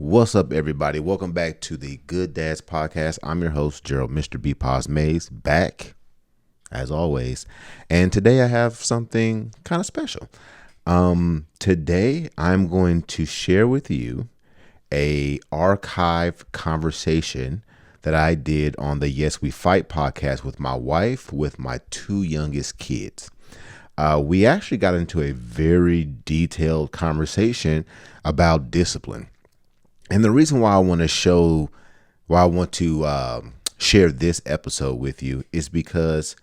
What's up, everybody? Welcome back to the Good Dads Podcast. I'm your host, Gerald Mr. BPOZ Mayes, back as always. And today I have something kind of special. Today I'm going to share with you a archive conversation that I did on the Yes We Fight podcast with my wife, with my two youngest kids. We actually got into a very detailed conversation about discipline. And the reason why I want to share this episode with you is because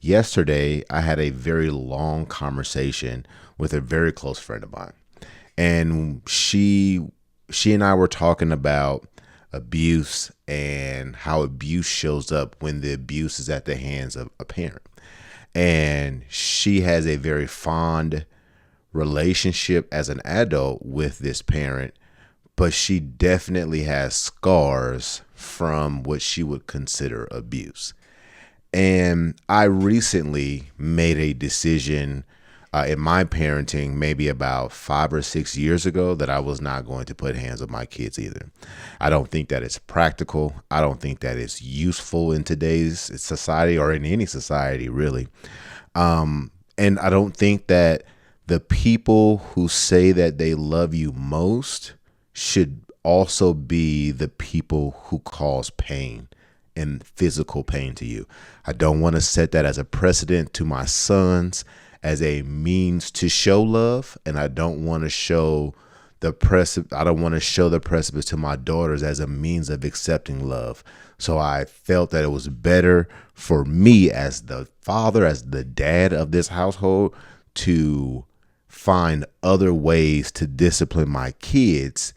yesterday I had a very long conversation with a very close friend of mine, and she and I were talking about abuse and how abuse shows up when the abuse is at the hands of a parent. And she has a very fond relationship as an adult with this parent, but she definitely has scars from what she would consider abuse. And I recently made a decision in my parenting, maybe about 5 or 6 years ago, that I was not going to put hands on my kids either. I don't think that it's practical. I don't think that it's useful in today's society or in any society, really. And I don't think that the people who say that they love you most should also be the people who cause pain and physical pain to you. I don't want to set that as a precedent to my sons as a means to show love, and I don't want to show the precipice to my daughters as a means of accepting love. So I felt that it was better for me as the father, as the dad of this household, to find other ways to discipline my kids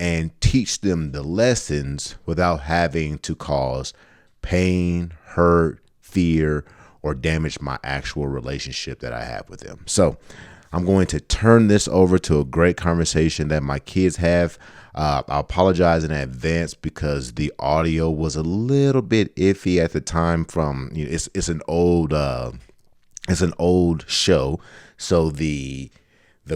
and teach them the lessons without having to cause pain, hurt, fear, or damage my actual relationship that I have with them. So I'm going to turn this over to a great conversation that my kids have. I apologize in advance because the audio was a little bit iffy at the time. It's an old show, so the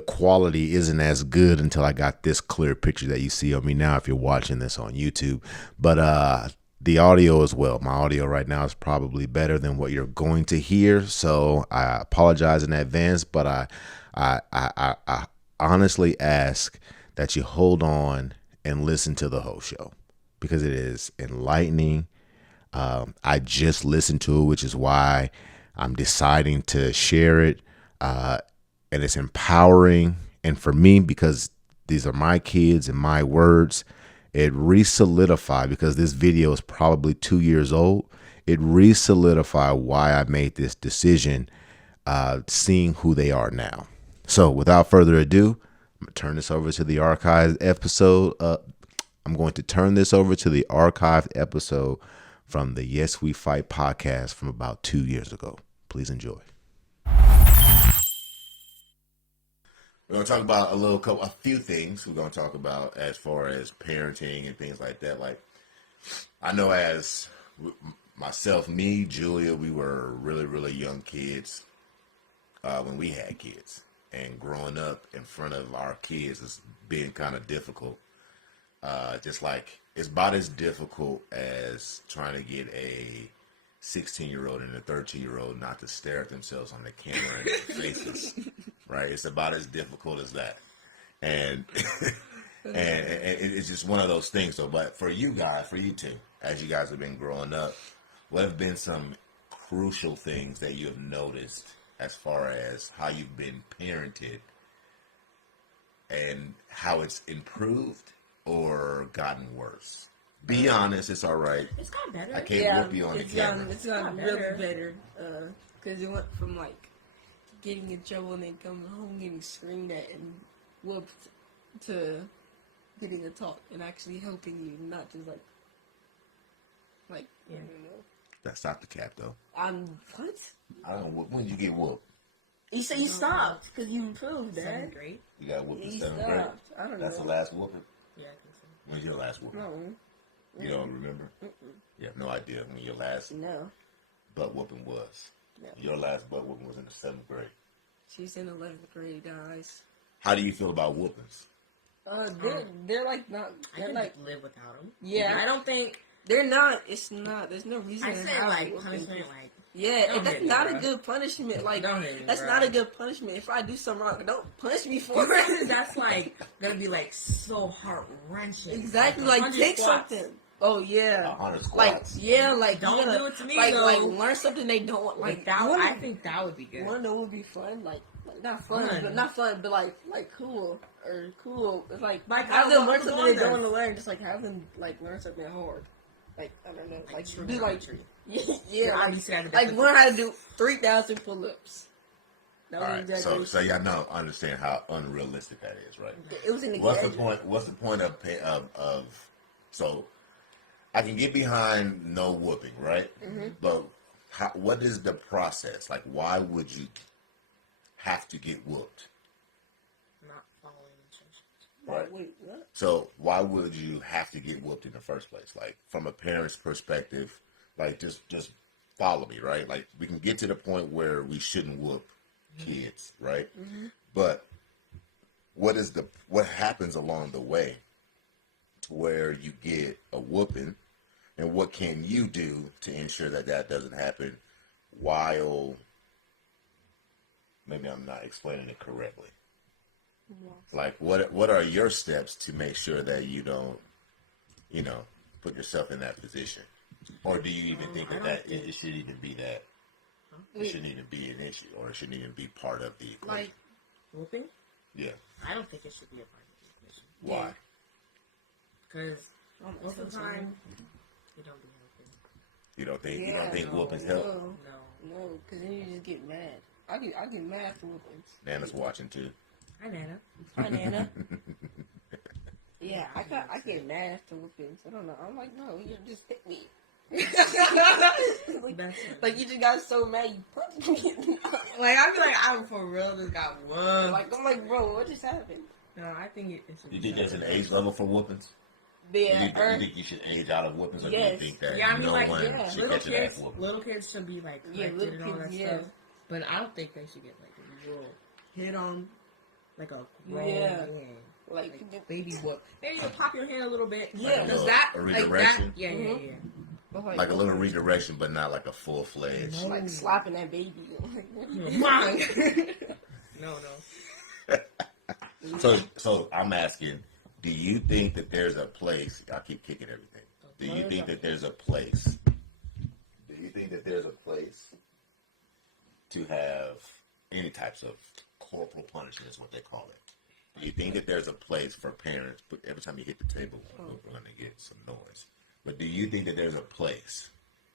quality isn't as good until I got this clear picture that you see of me now if you're watching this on YouTube. But the audio as well. My audio right now is probably better than what you're going to hear. So I apologize in advance, but I honestly ask that you hold on and listen to the whole show because it is enlightening. I just listened to it, which is why I'm deciding to share it. And it's empowering. And for me, because these are my kids and my words, it re-solidified, because this video is probably 2 years old. It re-solidified why I made this decision, seeing who they are now. So without further ado, I'm going to turn this over to the archived episode. I'm going to turn this over to the archived episode from the Yes We Fight podcast from about 2 years ago. Please enjoy. We're going to talk about a few things we're going to talk about as far as parenting and things like that. Like, I know as myself, me, Julia, we were really, really young kids when we had kids. And growing up in front of our kids has been kind of difficult. Just like, it's about as difficult as trying to get a 16-year-old and a 13-year-old not to stare at themselves on the camera and their faces. Right? It's about as difficult as that. And and it's just one of those things. So, but for you two, as you guys have been growing up, what have been some crucial things that you have noticed as far as how you've been parented and how it's improved or gotten worse? Be honest, it's all right. It's got better. I can't whoop you on the camera. It's gotten really better. Because it went from like getting in trouble and then coming home getting screamed at and whooped to getting a talk and actually helping you, not just you know. That's not the cap though. What? I don't know. When did you get whooped? You say you stopped because you improved, Dad. 7th grade. You got whooped in You 7th grade? stopped. I don't know. That's the last whooping? Yeah, I think so. When's your last whooping? No. You don't remember? You have no idea when your last No. butt whooping was. No. Your last butt whooping was in the 7th grade. She's in 11th grade, guys. How do you feel about whoopings? They're like not. I They're could like live without them. yeah. I don't think They're not. It's not. There's no reason. I to said have like whoopings. punishment, like Yeah, don't and that's hit me, not a bro. good punishment. Like Don't hit me, that's bro. not a good punishment. If I do something wrong, don't punish me for it. That's like gonna be like so heart wrenching. Exactly. Like 100 take squats. something. Oh yeah. 100 Like squats. yeah, like Don't you gotta, do it to me, like, though. Like learn something they don't want. Like Like that, one, I think that would be good. one that would be fun. Like not fun, Fun. but not fun, but like cool or cool. It's like Like have how them what learn was something on they don't there? want to learn. Just like have them like learn something hard. Like I don't know. Like tree do like tree. yeah, obviously had to like be- learn how to do 3,000 pull-ups. That All was right, exaggeration. so y'all know, understand how unrealistic that is, right? It was an What's the exaggeration. point? What's the point of so I can get behind no whooping, right? Mm-hmm. But what is the process? Like, why would you have to get whooped? Not following instructions. Right. Wait, what? So why would you have to get whooped in the first place? Like from a parent's perspective, like just follow me, right? Like we can get to the point where we shouldn't whoop kids, right? Mm-hmm. But what happens along the way to where you get a whooping, and what can you do to ensure that that doesn't happen while maybe I'm not explaining it correctly. Like, what are your steps to make sure that you don't, put yourself in that position? Or do you even think that it should even be that? It shouldn't even be an issue, or it shouldn't even be part of the equation? Like Whooping? Yeah. I don't think it should be a part of the equation. Why? Because most of the time, you don't do whooping. You don't think whoopings help? No, because then you just get mad. I get mad for whoopings. Nana's watching too. Hi, Nana. Hi, Nana. Yeah, I get mad after whoopings. I don't know. I'm like, no, you just hit me. like you just got so mad you punched me. Like I feel like I'm for real. Just got one. I'm like, bro, what just happened? No, I think it should. You think there's an age level for whoopings? Yeah, you think you should age out of whoopings, or do you think that I mean, no like, one should little catch an ass kids, whooping? little kids should be like corrected and all that stuff. But I don't think they should get like a real hit on, like a grown man. Like baby whoop. Maybe you pop your hand a little bit. Yeah, like does a that redirection? Like that? Yeah. Like a little redirection, but not like a full fledged. Like slapping that baby. Mom. No. So I'm asking, do you think that there's a place? I keep kicking everything. Do you think that there's a place? Do you think that there's a place to have any types of corporal punishment? Is what they call it. Do you think that there's a place for parents? But every time you hit the table, we're going to get some noise. But do you think that there's a place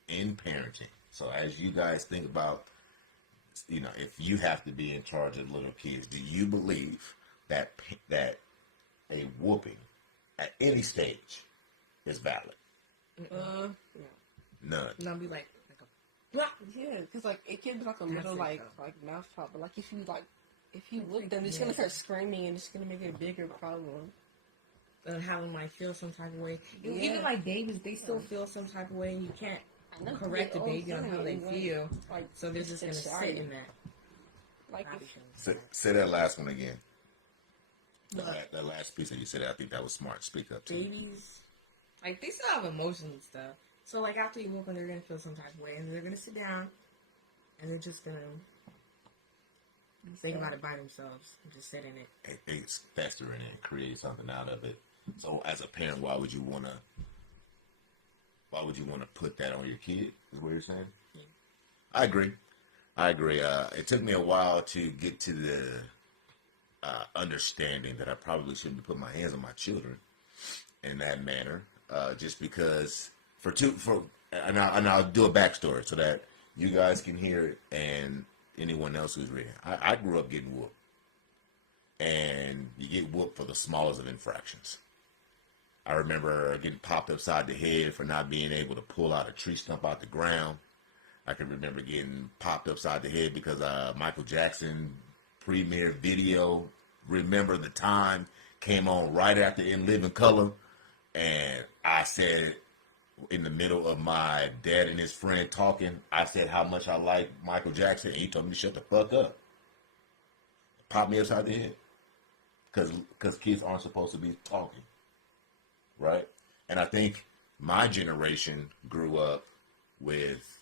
in parenting? So as you guys think about, if you have to be in charge of little kids, do you believe that a whooping at any stage is valid? None. No, be like a yeah, because like it can be like a little like mouth pop, but like if you whoop them, it's gonna start screaming and it's gonna make it a bigger problem. And how them might feel some type of way. Even like babies, they still feel some type of way, and you can't correct the baby on how they feel. Like, so they're just gonna sit in that. Like say that last one again. That last piece that you said, I think that was smart. Speak up. Babies, like they still have emotions and stuff. So like after you whoop them, they're gonna feel some type of way, and they're gonna sit down, and they're just gonna think about it by themselves and just sit in it. They fester in it and create something out of it. So as a parent, why would you wanna put that on your kid? Is what you're saying? Yeah. I agree. It took me a while to get to the understanding that I probably shouldn't put my hands on my children in that manner. Just because and I'll do a backstory so that you guys can hear it and anyone else who's reading. I grew up getting whooped, and you get whooped for the smallest of infractions. I remember getting popped upside the head for not being able to pull out a tree stump out the ground. I can remember getting popped upside the head because Michael Jackson premiere video, Remember the Time, came on right after In Living Color. And I said, in the middle of my dad and his friend talking, I said how much I like Michael Jackson, and he told me to shut the fuck up. Popped me upside the head. because kids aren't supposed to be talking, right? And I think my generation grew up with,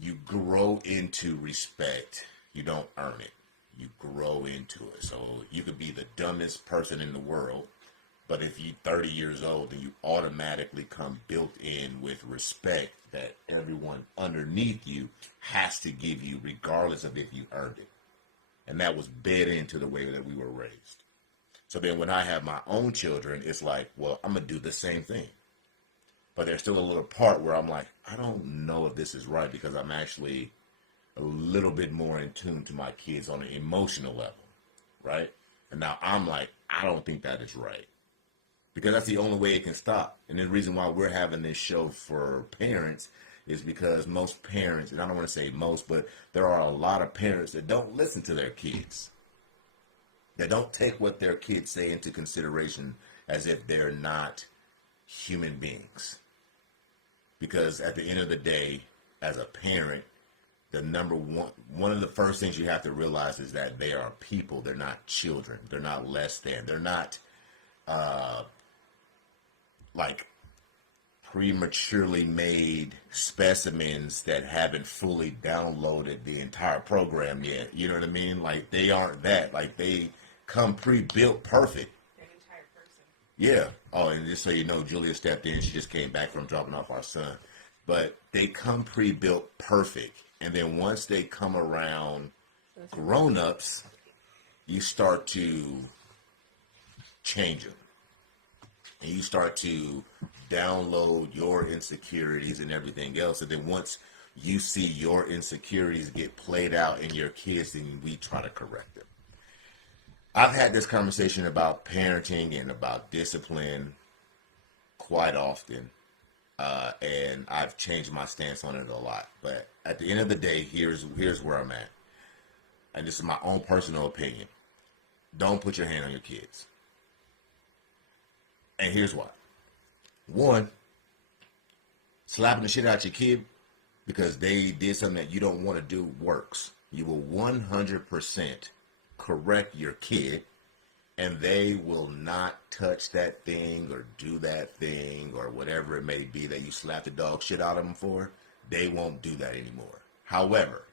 you grow into respect. You don't earn it. You grow into it. So you could be the dumbest person in the world, but if you're 30 years old, then you automatically come built in with respect that everyone underneath you has to give you, regardless of if you earned it. And that was bed into the way that we were raised. So then when I have my own children, it's like, well, I'm going to do the same thing. But there's still a little part where I'm like, I don't know if this is right, because I'm actually a little bit more in tune to my kids on an emotional level, right? And now I'm like, I don't think that is right, because that's the only way it can stop. And the reason why we're having this show for parents is because most parents, and I don't want to say most, but there are a lot of parents that don't listen to their kids. They don't take what their kids say into consideration, as if they're not human beings. Because at the end of the day, as a parent, the number one of the first things you have to realize is that they are people. They're not children. They're not less than. They're not like prematurely made specimens that haven't fully downloaded the entire program yet. You know what I mean? Like, they aren't that. Like, they come pre-built perfect. An entire person. Yeah. Oh, and just so you know, Julia stepped in. She just came back from dropping off our son. But they come pre-built perfect. And then once they come around grown-ups, you start to change them. And you start to download your insecurities and everything else. And then once you see your insecurities get played out in your kids, then we try to correct them. I've had this conversation about parenting and about discipline quite often. And I've changed my stance on it a lot. But at the end of the day, here's where I'm at. And this is my own personal opinion. Don't put your hand on your kids. And here's why. One, slapping the shit out your kid because they did something that you don't want to do works. You will 100% correct your kid, and they will not touch that thing or do that thing or whatever it may be that you slap the dog shit out of them for. They won't do that anymore. However,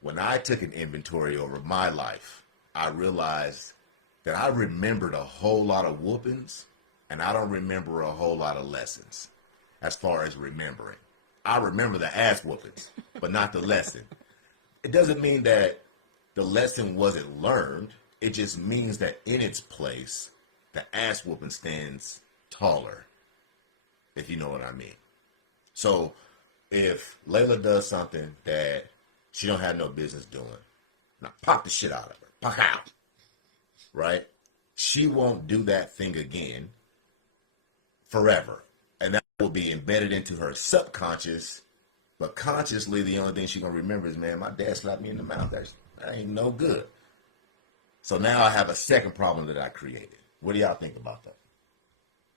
when I took an inventory over my life, I realized that I remembered a whole lot of whoopings, and I don't remember a whole lot of lessons as far as remembering. I remember the ass whoopings, but not the lesson. It doesn't mean that the lesson wasn't learned. It just means that in its place, the ass whooping stands taller, if you know what I mean. So if Layla does something that she don't have no business doing, now pop the shit out of her. Pop out. Right? She won't do that thing again forever. And that will be embedded into her subconscious. But consciously, the only thing she's going to remember is, man, my dad slapped me in the mouth. That ain't no good. So now I have a second problem that I created. What do y'all think about that?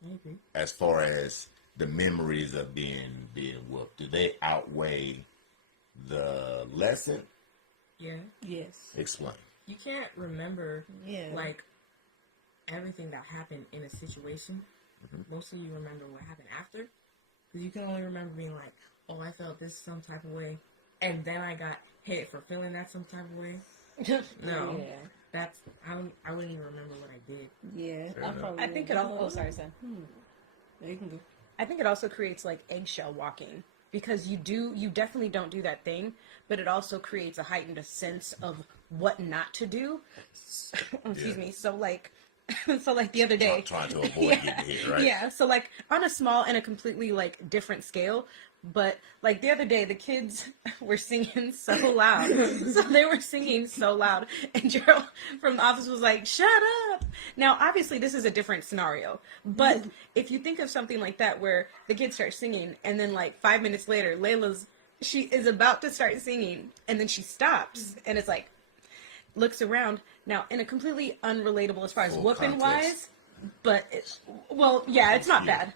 I agree. As far as the memories of being whooped, do they outweigh the lesson? Yeah. Yes. Explain. You can't remember like everything that happened in a situation. Mm-hmm. Mostly you remember what happened after, because you can only remember being like, oh, I felt this some type of way, and then I got hit for feeling that some type of way. No. Yeah. That's I wouldn't even remember what I did. Yeah, I think it all. Oh, sorry, son. There you can go. I think it also creates like eggshell walking, because you definitely don't do that thing, but it also creates a heightened sense of what not to do. Excuse me. So like the other day, trying to avoid getting hit, right? Yeah. So like on a small and a completely like different scale. But, like, the other day, the kids were singing so loud. So they were singing so loud. And Gerald from the office was like, shut up. Now, obviously, this is a different scenario. But if you think of something like that where the kids start singing, and then, like, 5 minutes later, she is about to start singing, and then she stops. And it's like, looks around. Now, in a completely unrelatable as far as whooping-wise, but, it's not bad.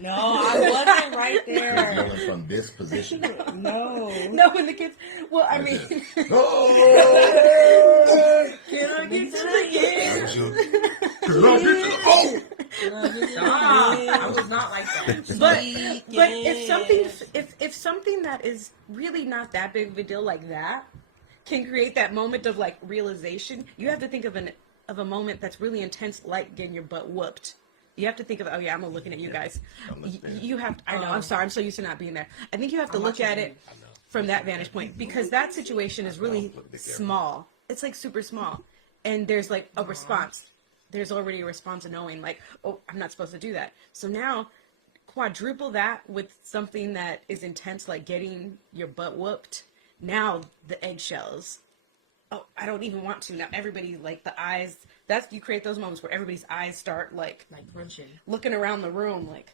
No, I wasn't right there. Going from this position. No. No, when the kids. Well, I mean. Oh! Can I get to the end? I was not like that. But if something that is really not that big of a deal like that can create that moment of like realization, you have to think of a moment that's really intense, like getting your butt whooped. You have to think of, oh yeah, I'm looking at you guys. You have to, I know, I'm sorry, I'm so used to not being there. I think you have to look at it from that vantage point, because that situation is really small. It's like super small. And there's like a response. There's already a response of knowing like, oh, I'm not supposed to do that. So now quadruple that with something that is intense, like getting your butt whooped. Now the eggshells. Oh, I don't even want to. Now everybody, like the eyes, you create those moments where everybody's eyes start like crunching, looking around the room like,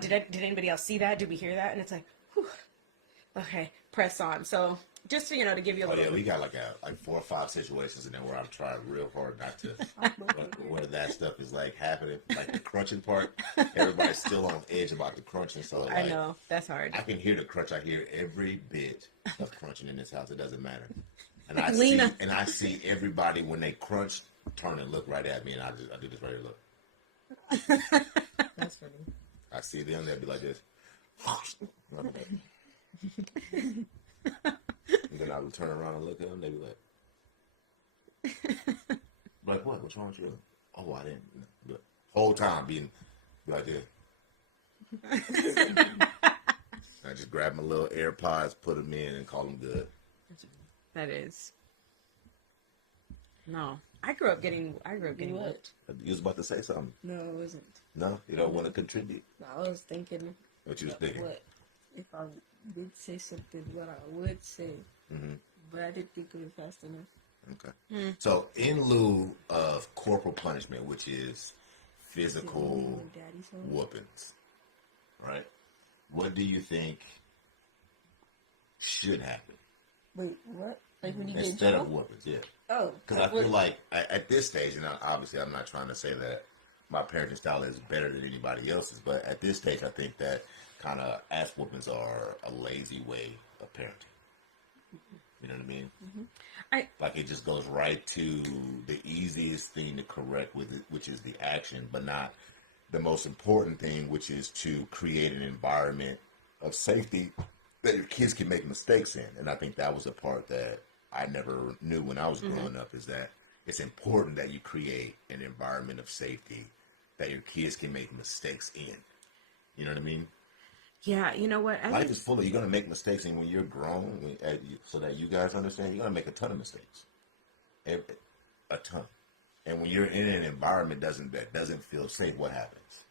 did anybody else see that? Did we hear that? And it's like, whew, okay, press on. So just to, to give you a little. Oh yeah, we got like 4 or 5 situations in there where I've tried real hard not to. Where that stuff is like happening, like the crunching part. Everybody's still on edge about the crunching. So like, I know that's hard. I can hear the crunch. I hear every bit of crunching in this house. It doesn't matter. And I see everybody when they crunch turn and look right at me, and I do this right here. Look. That's funny. I see them. They'll be like this. And then I would turn around and look at them. They'd be like, what? What's wrong with you? Oh, I didn't. The whole time being like this. I just grab my little AirPods, put them in, and call them good. That is. No, I grew up getting whooped. You was about to say something. No, I wasn't. No, you don't want to contribute. No, I was thinking. What you was thinking? What if I did say something? What I would say, but I didn't think of it fast enough. Okay. So, in lieu of corporal punishment, which is physical whoopings, right? What do you think should happen? Wait, what? Like when you get instead of whoopings, yeah. Oh, because I feel like at this stage, and obviously I'm not trying to say that my parenting style is better than anybody else's, but at this stage, I think that kind of ass whoopings are a lazy way of parenting. You know what I mean? Like it just goes right to the easiest thing to correct with it, which is the action, but not the most important thing, which is to create an environment of safety that your kids can make mistakes in. And I think that was a part that I never knew when I was growing up, is that it's important that you create an environment of safety that your kids can make mistakes in. You know what I mean? Yeah, you know what? Life is full of, you're going to make mistakes, and when you're grown, so that you guys understand, you're going to make a ton of mistakes. A ton. And when you're in an environment that doesn't feel safe, what happens?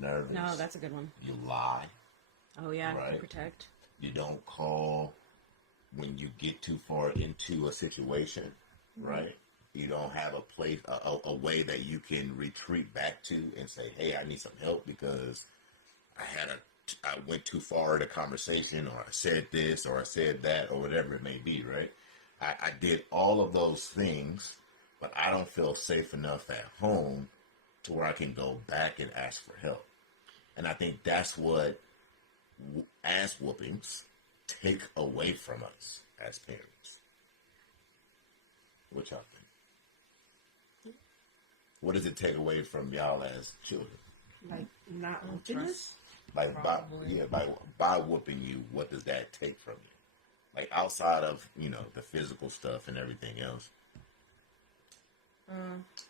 Nervous. No, that's a good one. You lie. Oh, yeah, right? Protect. You don't call when you get too far into a situation, right? You don't have a place, a way that you can retreat back to and say, hey, I need some help because I went too far in a conversation, or I said this, or I said that, or whatever it may be, right? I did all of those things, but I don't feel safe enough at home to where I can go back and ask for help. And I think that's what ass whoopings take away from us as parents. What y'all think? What does it take away from y'all as children? Like not whooping us? Like by whooping you, what does that take from you? Like outside of, the physical stuff and everything else.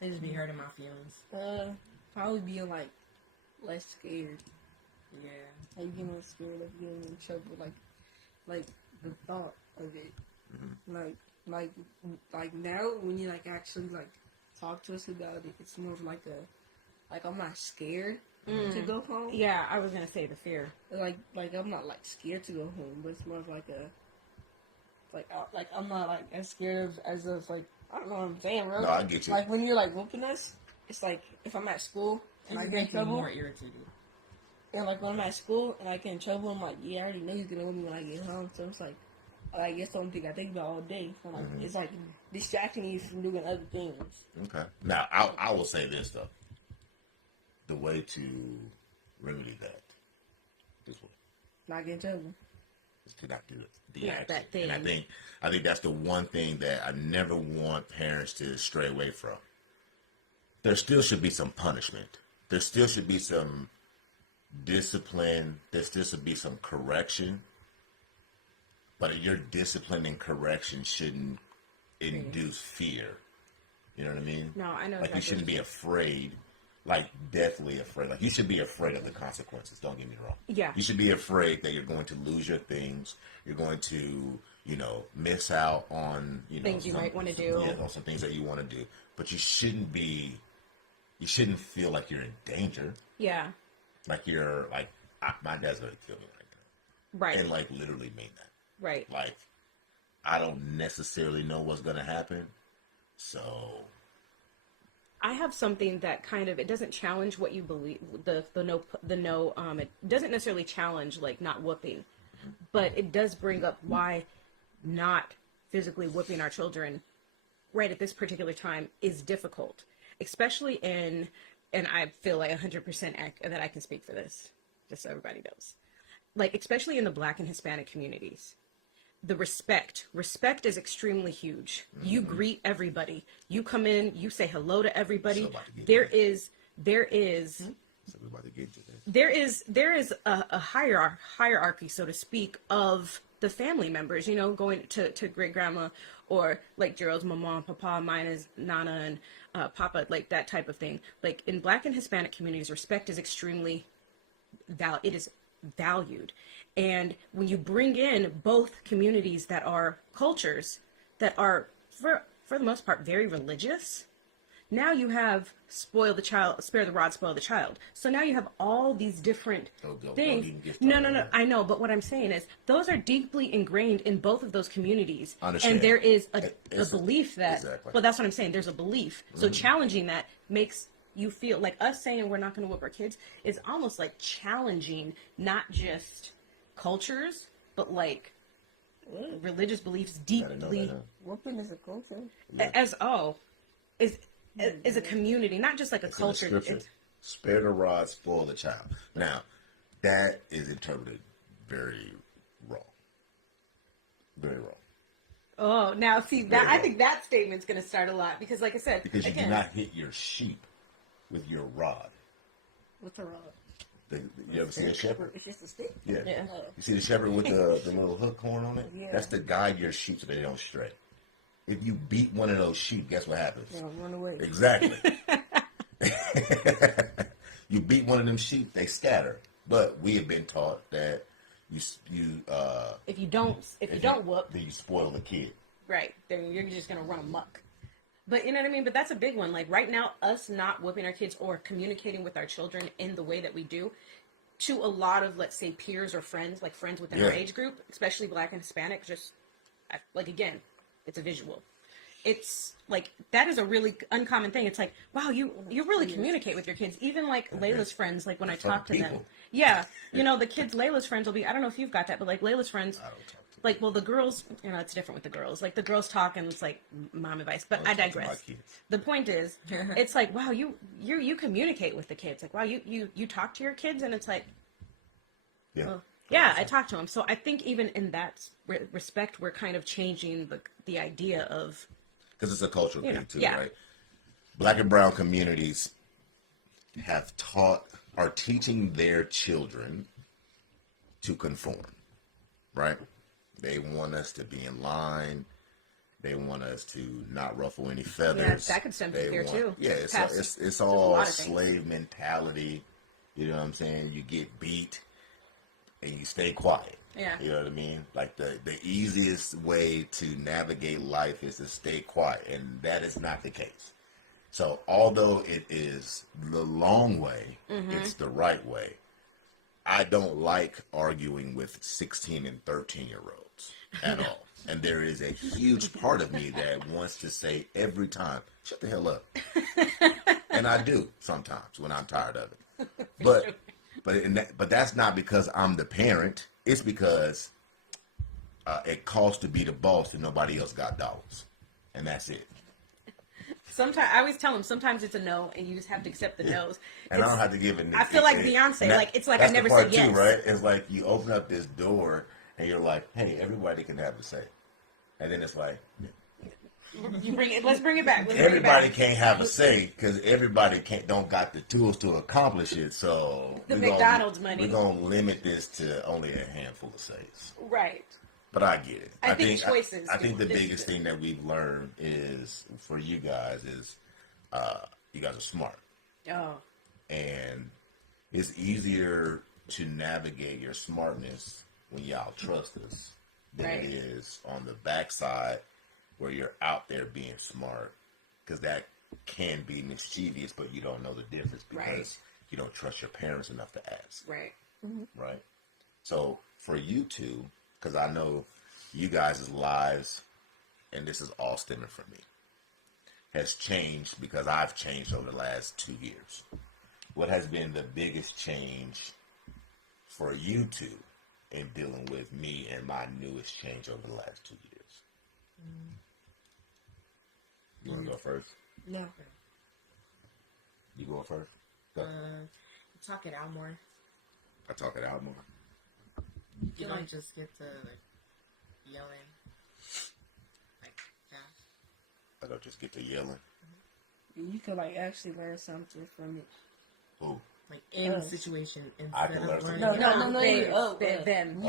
They just be hurting my feelings. Probably being like less scared. Yeah. Like you get scared of getting in trouble. Like the thought of it. Like now when you like actually like talk to us about it, it's more of like I'm not scared to go home. Yeah, I was gonna say the fear. Like I'm not like scared to go home, but it's more of like I'm not like as scared as like, I don't know what I'm saying, bro. No, I get you. Like when you're like whooping us, it's like if I'm at school and I get in trouble, more irritated. And like when I'm at school and I get in trouble, I'm like, yeah, I already know he's gonna whoop me when I get home. So it's like, I guess the only thing I think about all day. So like, it's like distracting you from doing other things. Okay. Now I will say this though. The way to remedy that this way. Not get in trouble. To not do it. Yeah, that thing. And I think that's the one thing that I never want parents to stray away from. There still should be some punishment. There still should be some discipline. There still should be some correction. But your discipline and correction shouldn't induce fear. You know what I mean? No, I know. Like, you shouldn't be afraid. Like, deathly afraid. Like, you should be afraid of the consequences. Don't get me wrong. Yeah. You should be afraid that you're going to lose your things. You're going to, miss out on, things you might want to do. Yeah, on some things that you want to do. But you shouldn't feel like you're in danger. Yeah. Like my dad's going to kill me right now. Right. And, like, literally mean that. Right. Like, I don't necessarily know what's going to happen. So I have something that kind of, it doesn't challenge what you believe, it doesn't necessarily challenge, like, not whooping, but it does bring up why not physically whooping our children right at this particular time is difficult, especially and I feel like 100% that I can speak for this, just so everybody knows, like, especially in the Black and Hispanic communities. The respect is extremely huge. Mm-hmm. You greet everybody. You come in, you say hello to everybody. There is a hierarchy, so to speak, of the family members, going to great grandma, or like Gerald's mama, papa, mine is nana and papa, like that type of thing. Like, in Black and Hispanic communities, respect is extremely valued. And when you bring in both communities that are cultures that are, for the most part, very religious, now you have spare the rod, spoil the child. So now you have all these different things. No, I know, but what I'm saying is those are deeply ingrained in both of those communities. And there is a belief that, exactly. Well, that's what I'm saying. There's a belief. So challenging that makes you feel like, us saying we're not going to whoop our kids is almost like challenging not just cultures, but like religious beliefs deeply. Whooping is a culture. Is a community, not just like a culture. Spare the rod, spoil the child. Now, that is interpreted very wrong. Very wrong. Oh, now see that I think that statement's going to start a lot, because, like I said, because you do not hit your sheep with your rod. What's a rod? You ever see a shepherd? It's just a stick. Yeah. You see the shepherd with the little hook horn on it? Yeah. That's to guide your sheep so they don't stray. If you beat one of those sheep, guess what happens? They'll run away. Exactly. You beat one of them sheep, they scatter. But we have been taught that if you don't whoop, then you spoil the kid. Right. Then you're just gonna run amok. But you know what I mean? But that's a big one. Like, right now, us not whooping our kids or communicating with our children in the way that we do, to a lot of, let's say, peers or friends, like friends within our age group, especially Black and Hispanic, again, it's a visual. It's like, that is a really uncommon thing. It's like, wow, you really communicate with your kids. Even like Layla's friends, like when I talk to them. Yeah. The kids, Layla's friends will be, I don't know if you've got that, but like Layla's friends, like, well, the girls, it's different with the girls. Like, the girls talk and it's like mom advice, but I digress. The point is, it's like, wow, you communicate with the kids. Like, wow, you talk to your kids, and it's like, I talk to them. So I think even in that respect, we're kind of changing the idea of, because it's a cultural thing too, right? Black and brown communities are teaching their children to conform, right? They want us to be in line. They want us to not ruffle any feathers. Yeah, that could stem from fear too. Yeah, it's all slave mentality. You know what I'm saying? You get beat and you stay quiet. Yeah. You know what I mean? Like, the easiest way to navigate life is to stay quiet, and that is not the case. So although it is the long way, it's the right way. I don't like arguing with 16 and 13-year-olds at all. And there is a huge part of me that wants to say every time, shut the hell up. And I do sometimes when I'm tired of it. But that's not because I'm the parent. It's because it costs to be the boss and nobody else got dollars. And that's it. Sometimes I always tell them sometimes it's a no, and you just have to accept the no's. And I don't have to give it. I feel like Beyonce, like it's like I never said yes. Too, right? It's like you open up this door and you're like, hey, everybody can have a say, and then it's like. You bring it. Let's bring it back. Everybody can't have a say because everybody don't got the tools to accomplish it. So the McDonald's money. We're gonna limit this to only a handful of says. Right. But I get it. I think choices. I think the biggest thing that we've learned is for you guys is you guys are smart. Oh. And it's easier to navigate your smartness when y'all trust us than it is on the backside. Where you're out there being smart, because that can be mischievous, but you don't know the difference because you don't trust your parents enough to ask. Right. Mm-hmm. Right. So for you two, because I know you guys' lives, and this is all stemming from me, has changed because I've changed over the last 2 years. What has been the biggest change for you two in dealing with me and my newest change over the last 2 years? You want to go first? No. You going first? Go. Talk it out more. I talk it out more. You don't just get to like yelling. Like I don't just get to yelling. You could like actually learn something from it. Who? Like in the situation I instead can learn of something. learning. Them.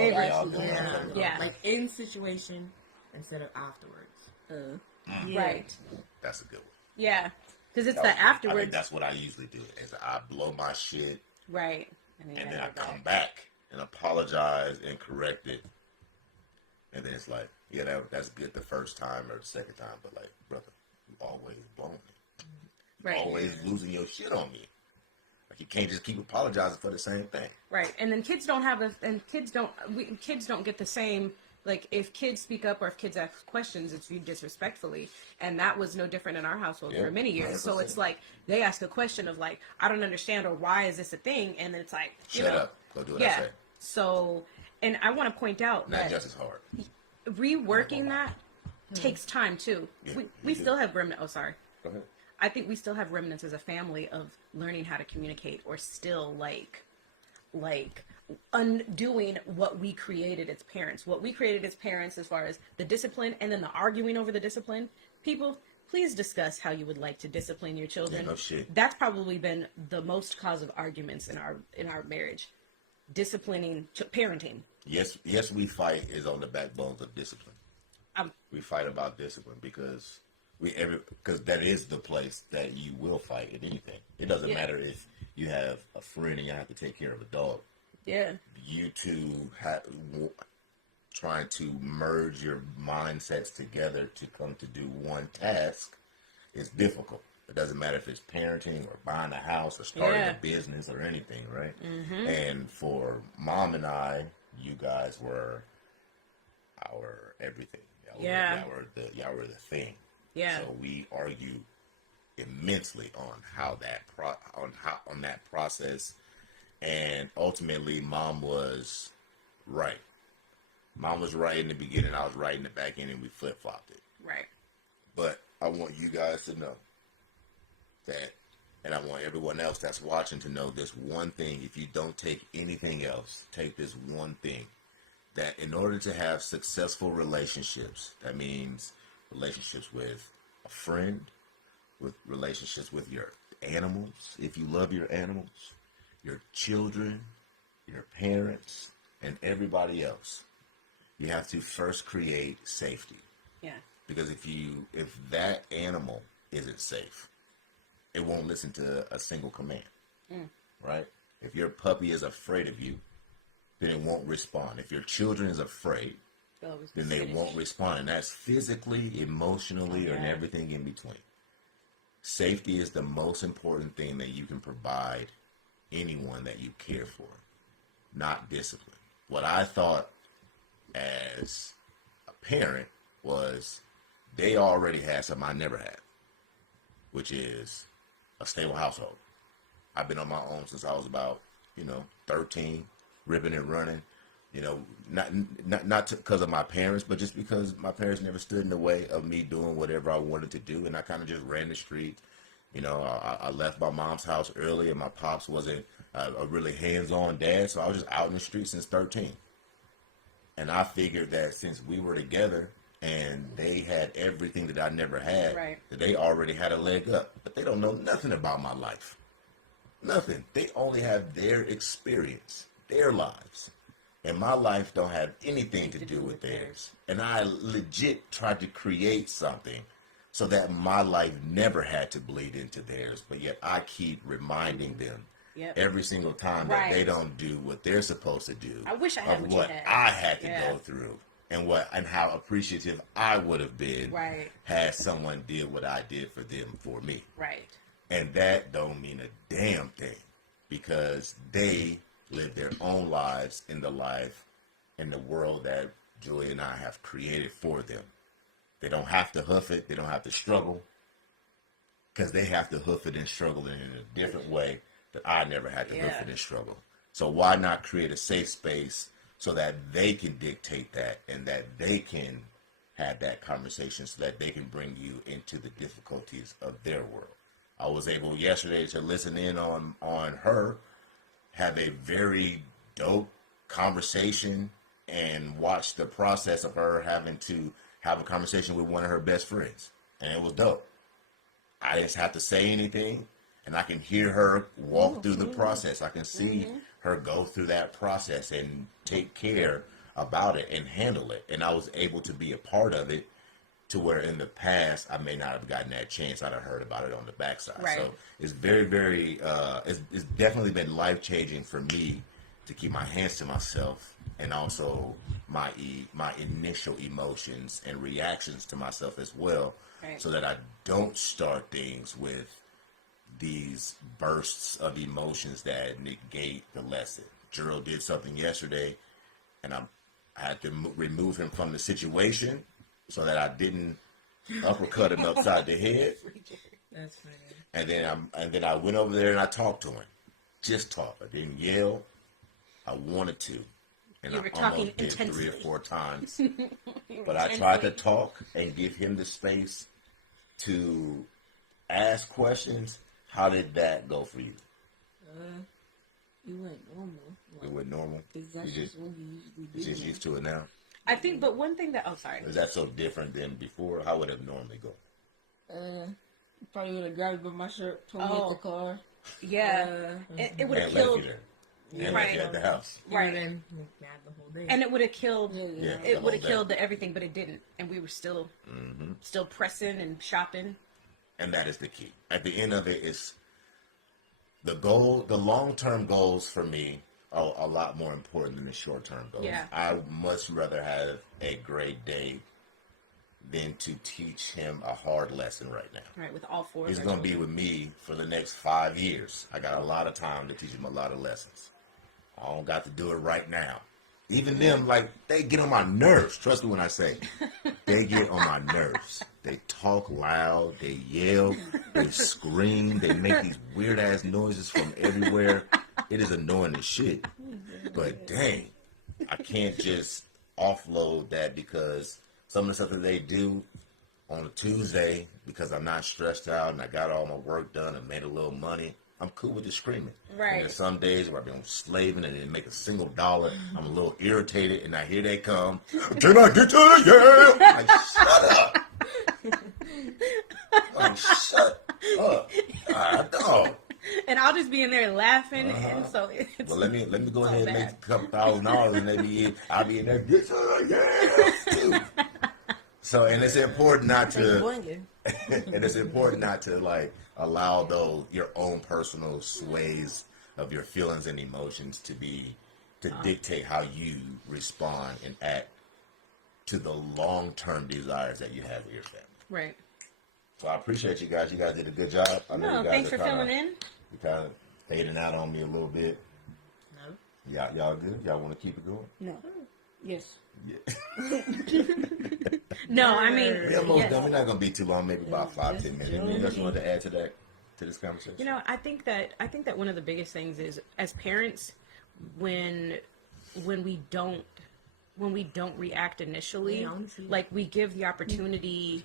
Yeah. Like in situation instead of afterwards. Right. That's a good one. Yeah. Because it's the afterwards. I think that's what I usually do. Is I blow my shit. Right. And then I come back and apologize and correct it. And then it's like, yeah, that's good the first time or the second time. But like, brother, you always blowing me. Right. Always losing your shit on me. Like you can't just keep apologizing for the same thing. Right. And then kids don't get the same. Like, if kids speak up or if kids ask questions, it's viewed disrespectfully. And that was no different in our household for many years. 100%. So it's like, they ask a question of, like, I don't understand, or why is this a thing? And then it's like, Shut up. Go do what I say. So, and I want to point out that just as hard. Reworking that takes time, too. Yeah, we still have remnants. Oh, sorry. Go ahead. I think we still have remnants as a family of learning how to communicate, or still, like undoing what we created as parents. What we created as parents as far as the discipline and then the arguing over the discipline. People, please discuss how you would like to discipline your children. Yeah, no shit. That's probably been the most cause of arguments in our marriage. Disciplining, parenting. Yes, we fight is on the backbones of discipline. We fight about discipline because that is the place that you will fight at anything. It doesn't matter if you have a friend and you have to take care of a dog. Yeah. You two trying to merge your mindsets together to come to do one task is difficult. It doesn't matter if it's parenting or buying a house or starting a business or anything, right? Mm-hmm. And for Mom and I, you guys were our everything. Y'all were the thing. Yeah. So we argue immensely on that process. And ultimately, Mom was right. Mom was right in the beginning. I was right in the back end, and we flip-flopped it. Right. But I want you guys to know that, and I want everyone else that's watching to know this one thing. If you don't take anything else, take this one thing. That in order to have successful relationships, that means relationships with a friend, with relationships with your animals, if you love your animals, your children, your parents, and everybody else, you have to first create safety. Yeah. Because if that animal isn't safe, it won't listen to a single command. Right? If your puppy is afraid of you, then it won't respond. If your children is afraid, then they won't respond. And that's physically, emotionally, and everything in between. Safety is the most important thing that you can provide anyone that you care for, not discipline. What I thought as a parent was they already had something I never had, which is a stable household. I've been on my own since I was about, 13, ripping and running. You know, not because of my parents, but just because my parents never stood in the way of me doing whatever I wanted to do, and I kind of just ran the street. You know, I left my mom's house early, and my pops wasn't a really hands-on dad, so I was just out in the street since 13. And I figured that since we were together and they had everything that I never had, right, that they already had a leg up. But they don't know nothing about my life. Nothing. They only have their experience, their lives. And my life don't have anything to do with theirs. And I legit tried to create something so that my life never had to bleed into theirs. But yet I keep reminding them every single time that they don't do what they're supposed to do. I wish I had what I had to go through. And how appreciative I would have been had someone did what I did for them for me. Right. And that don't mean a damn thing, because they live their own lives in the world that Julie and I have created for them. They don't have to hoof it. They don't have to struggle, because they have to hoof it and struggle in a different way that I never had to hoof it and struggle. So why not create a safe space so that they can dictate that, and that they can have that conversation, so that they can bring you into the difficulties of their world. I was able yesterday to listen in on her have a very dope conversation and watch the process of her having to have a conversation with one of her best friends. And it was dope. I didn't have to say anything, and I can hear her walk through the process. I can see her go through that process and take care about it and handle it. And I was able to be a part of it, to where in the past I may not have gotten that chance. I'd have heard about it on the backside. Right. So it's very, very, it's definitely been life-changing for me to keep my hands to myself, and also my initial emotions and reactions to myself as well, so that I don't start things with these bursts of emotions that negate the lesson. Gerald did something yesterday, and I had to remove him from the situation so that I didn't uppercut him upside the head. That's funny. And then I went over there and I talked to him. Just talk. I didn't yell. I wanted to. And you were I talking almost did intensely 3 or 4 times. But I tried to talk and give him the space to ask questions. How did that go for you? It went normal. It went normal? That's just what you usually do. You're just used to it now? I think, but one thing that, Is that so different than before? How would it normally go? Probably would have grabbed me by my shirt, told me at the car. Yeah. It would have And left killed. you there. And left you at the house. Right. And then mad the whole day. And it would have killed. Yeah, It would have killed everything, but it didn't, and we were still pressing and shopping. And that is the key. At the end of it, is the goal. The long-term goals for me are a lot more important than the short-term goals. Yeah. I much rather have a great day than to teach him a hard lesson right now. Right, with all 4 He's of our going to be children. with me for the next 5 years. I got a lot of time to teach him a lot of lessons. I don't got to do it right now. Even them, like, they get on my nerves. Trust me when I say, they get on my nerves. They talk loud, they yell, they scream, they make these weird-ass noises from everywhere. It is annoying as shit. But dang, I can't just offload that, because some of the stuff that they do on a Tuesday, because I'm not stressed out and I got all my work done and made a little money, I'm cool with the screaming. Right. And there's some days where I've been slaving and didn't make a single dollar. I'm a little irritated, and now here they come. Can I get to the yeah? Like, shut up. Like, shut up. Dog. And I'll just be in there laughing, and so it's. Well, let me go ahead and bad. make a couple $1,000, and maybe I'll be in there. Get to the yeah. Too. So, and it's important not to. And it's important not to, like, allow your own personal sways of your feelings and emotions to dictate how you respond and act to the long-term desires that you have with your family. Right. So I appreciate you guys. You guys did a good job. I know No, you guys thanks for kinda, filling in. You kind of fading out on me a little bit. No. Y'all good? Y'all want to keep it going? No. Yes. Yeah. No, I mean, We're almost yes. done. We're not gonna be too long. Maybe about 5-10 minutes. Anything else you want to add to this conversation? You know, I think that one of the biggest things is, as parents, when when we don't react initially, like we give the opportunity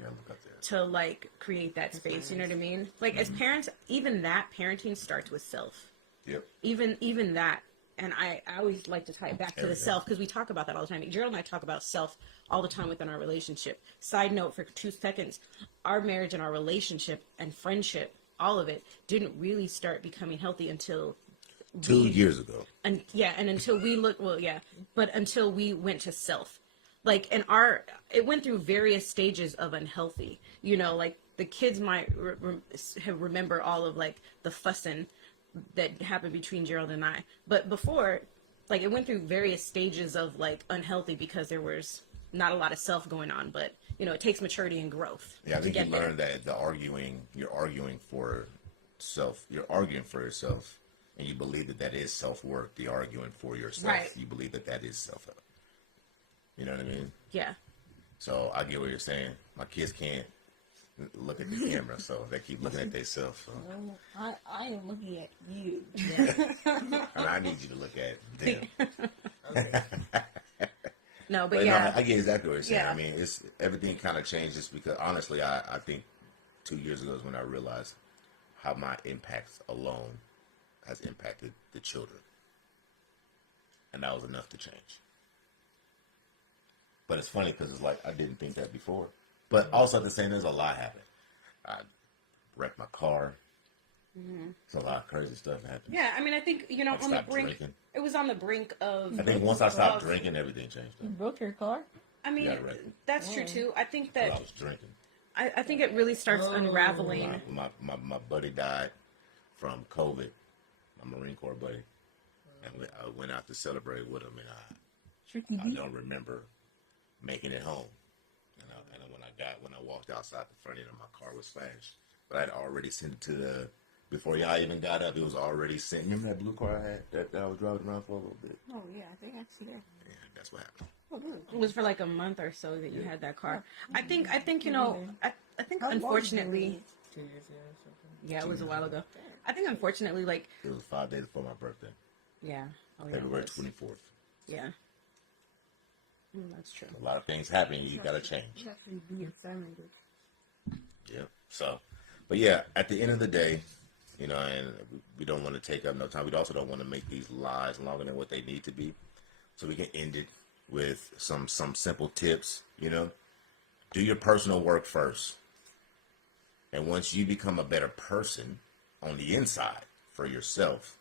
to like create that space. You know what I mean? Like as parents, even that parenting starts with self. Yep. Even that. And I always like to tie it back to the self because we talk about that all the time. Gerald and I talk about self all the time within our relationship. Side note for 2 seconds, our marriage and our relationship and friendship, all of it, didn't really start becoming healthy until 2 years ago. And until we until we went to self. Like, and it went through various stages of unhealthy. You know, like the kids might remember all of like the fussing that happened between Gerald and I. But before, like it went through various stages of like unhealthy because there was not a lot of self going on. But, you know, it takes maturity and growth. Yeah, I think you learn that you're arguing for self. You're arguing for yourself. And you believe that is self-worth, the arguing for yourself. Right. You believe that is self-help. You know what I mean? Yeah. So I get what you're saying. My kids can't look at the camera, so they keep looking at themselves. So. I am looking at you. And I need you to look at them. No, but No, yeah. I get exactly what you're saying. Yeah. I mean, everything kind of changes because honestly, I think 2 years ago is when I realized how my impacts alone has impacted the children. And that was enough to change. But it's funny because it's like I didn't think that before. But also at the same time, there's a lot happened. I wrecked my car. Mm-hmm. There's a lot of crazy stuff happened. Yeah, I mean, I think, you know, on the brink. Drinking. It was on the brink of. I think once I stopped drinking, everything changed. You broke your car? I mean, that's true too. I think that. I was drinking. I think it really starts unraveling. My buddy died from COVID. My Marine Corps buddy. And I went out to celebrate with him, and I don't remember making it home. And when I walked outside, the front end of my car was smashed. But I'd already sent it to before y'all even got up, it was already sent. Remember that blue car I had that I was driving around for a little bit? Oh, yeah, I think I see that. Yeah, that's what happened. It was for like a month or so that you had that car. I think you know, I think unfortunately. 2 years ago or something. Yeah, it was a while ago. I think unfortunately, like. It was 5 days before my birthday. Yeah. Oh, yeah. February 24th. Yeah. That's true. A lot of things happen. You got to change. Yeah. So, but yeah, at the end of the day, you know, and we don't want to take up no time. We also don't want to make these lies longer than what they need to be. So we can end it with some simple tips, you know. Do your personal work first. And once you become a better person on the inside for yourself,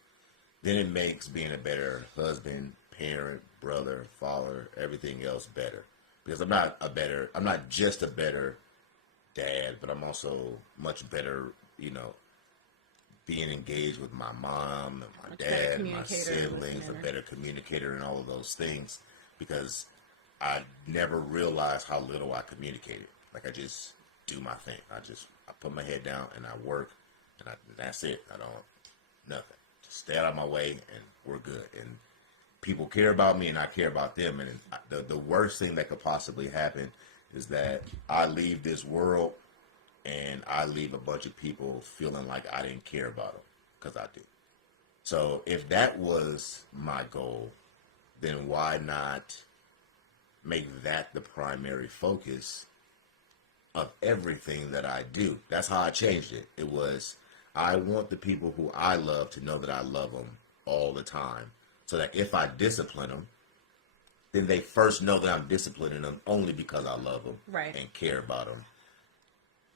then it makes being a better husband, parent, brother, father, everything else better. Because I'm not just a better dad, but I'm also much better, you know, being engaged with my mom and my dad, my siblings, a better communicator and all of those things. Because I never realized how little I communicated. Like I just do my thing. I put my head down and I work and that's it. I don't, nothing. Just stay out of my way and we're good. And people care about me and I care about them. And the worst thing that could possibly happen is that I leave this world and I leave a bunch of people feeling like I didn't care about them, because I do. So if that was my goal, then why not make that the primary focus of everything that I do? That's how I changed it. It was, I want the people who I love to know that I love them all the time, so that if I discipline them, then they first know that I'm disciplining them only because I love them and care about them.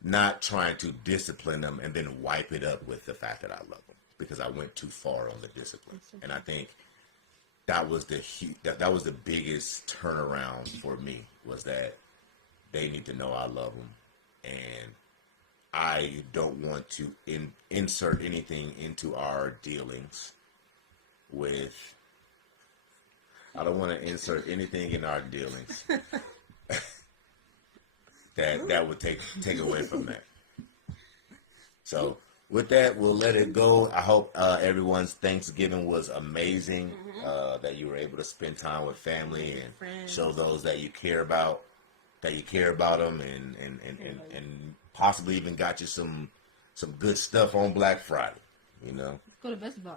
Not trying to discipline them and then wipe it up with the fact that I love them, because I went too far on the discipline. And I think that was that was the biggest turnaround for me, was that they need to know I love them, and I don't want to insert anything into our dealings with. I don't want to insert anything in our dealings that would take away from that. So with that, we'll let it go. I hope everyone's Thanksgiving was amazing. That you were able to spend time with family and friends. Show those that you care about them, and possibly even got you some good stuff on Black Friday. You know, go to Best Buy.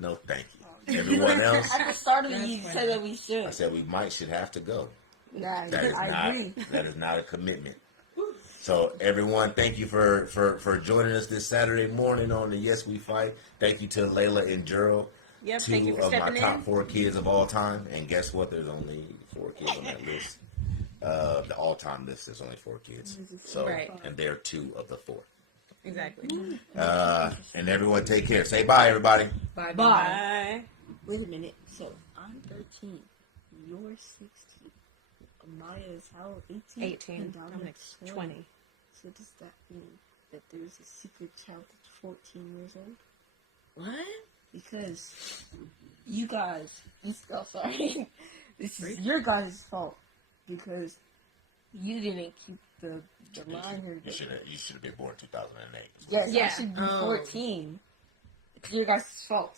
No, thank you. Everyone else, At the start of the year, you said that we should. I said we should have to go. Nah, I agree. That is not a commitment. So everyone, thank you for joining us this Saturday morning on the Yes We Fight. Thank you to Layla and Gerald, Yep, two thank you for of my stepping top in. 4 kids of all time. And guess what? There's only 4 kids on that list. The all-time list is only 4 kids. So, Right. and they're 2 of the 4. Exactly. And everyone, take care. Say bye, everybody. Bye. Bye. Wait a minute. So I'm 13. You're 16. Amaya is how? 18? 18. And Dominic's 20. So does that mean that there's a secret child that's 14 years old? What? Because you guys, sorry, this is your guys' fault because you didn't keep the line here. You should have been born in 2008. Yes, Yeah. I should be 14. It's your guys' fault.